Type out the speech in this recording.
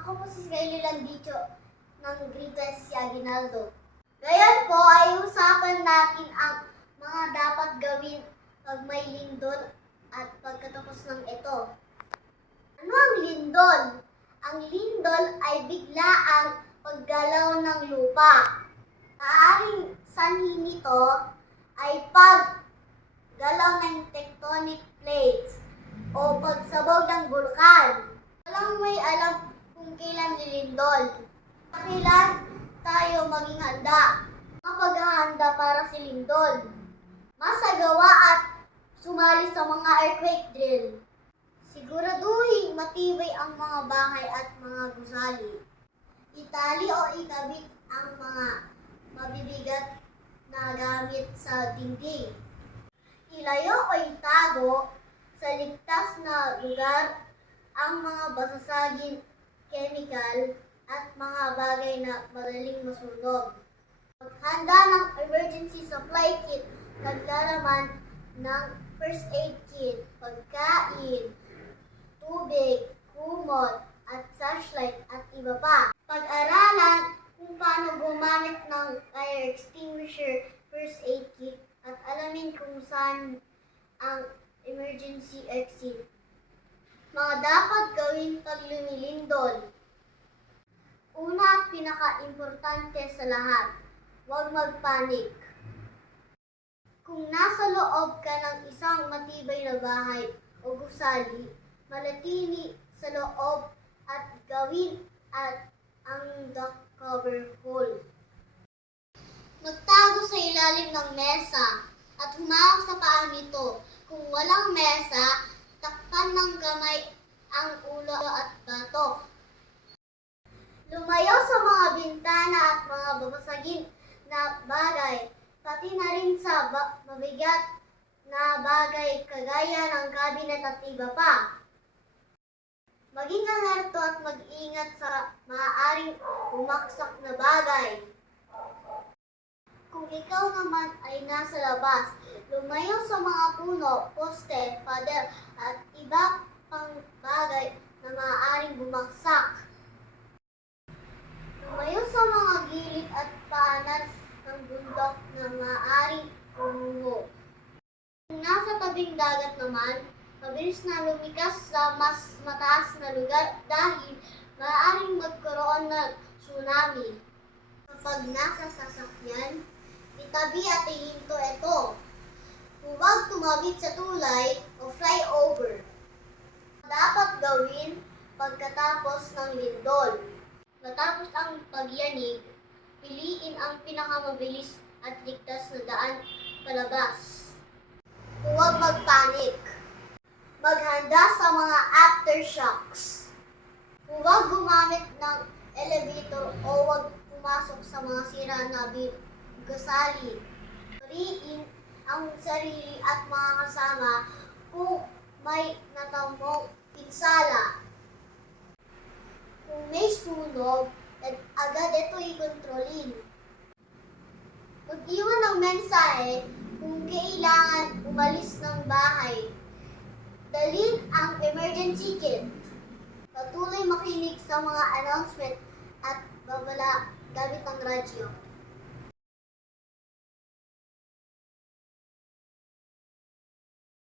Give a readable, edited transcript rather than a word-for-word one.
Ako po si Skyler Landicho ng Grade 12 si Aguinaldo. Ngayon po ay usapan natin ang mga dapat gawin pag may lindol at pagkatapos ng ito. Ano ang lindol? Ang lindol ay biglaang paggalaw ng lupa. Maaaring sanhi nito ay paggalaw ng tectonic plates o pagsabog ng bulkan. Walang may alam kung kailan lilindol. Kailan tayo maging handa? Mga paghahanda para sa lindol. Masagawa at sumali sa mga earthquake drill. Siguraduhin matibay ang mga bahay at mga gusali. Itali o ikabit ang mga mabibigat na gamit sa dingding. Ilayo o itago sa ligtas na lugar ang mga basasaging chemical at mga bagay na madaling masunog. Maghanda ng emergency supply kit, naglalaman ng first aid kit, pagkain, tubig, kumot, at flashlight at iba pa. Pag-aralan kung paano gumamit ng fire extinguisher, first aid kit, at alamin kung saan ang emergency exit. Mga dapat gawin pag lumilindol. Una at pinaka-importante sa lahat, huwag magpanik. Kung nasa loob ka ng isang matibay na bahay o gusali, manatili sa loob at gawin at ang duct cover hole. Magtago sa ilalim ng mesa at humawak sa paa nito. Kung walang mesa, takpan ng kamay ang ulo at batok. Lumayo sa mga bintana at mga babasagin na bagay, pati na rin sa mabigat na bagay kagaya ng cabinet at iba pa. Maging alerto at mag-ingat sa maaaring bumaksak na bagay. Kung ikaw naman ay nasa labas, lumayo sa mga puno, poste, pader at iba pang bagay na maaaring bumaksak. Lumayo sa mga gilid at paanan ng bundok na maaaring pumuho. Kung nasa tabing dagat naman, mabilis na lumikas sa mas mataas na lugar dahil maaaring magkaroon ng tsunami. Kapag nasa sasakyan, itabi at ihinto ito. Huwag tumawid sa tulay o flyover. Dapat gawin pagkatapos ng lindol. Matapos ang pagyanig, piliin ang pinakamabilis at ligtas na daan palabas. Huwag magpanik. Maghanda sa mga aftershocks. Huwag gumamit ng elevator o huwag pumasok sa mga sira na gusali. Puriin ang sarili at mga kasama kung may natamong pinsala. Kung may sunog, agad ito i-kontrolin. Mag-iwan ng mensahe kung kailangan umalis ng bahay. Dalhin ang emergency kit. Patuloy makinig sa mga announcement at babala gamit ang radyo.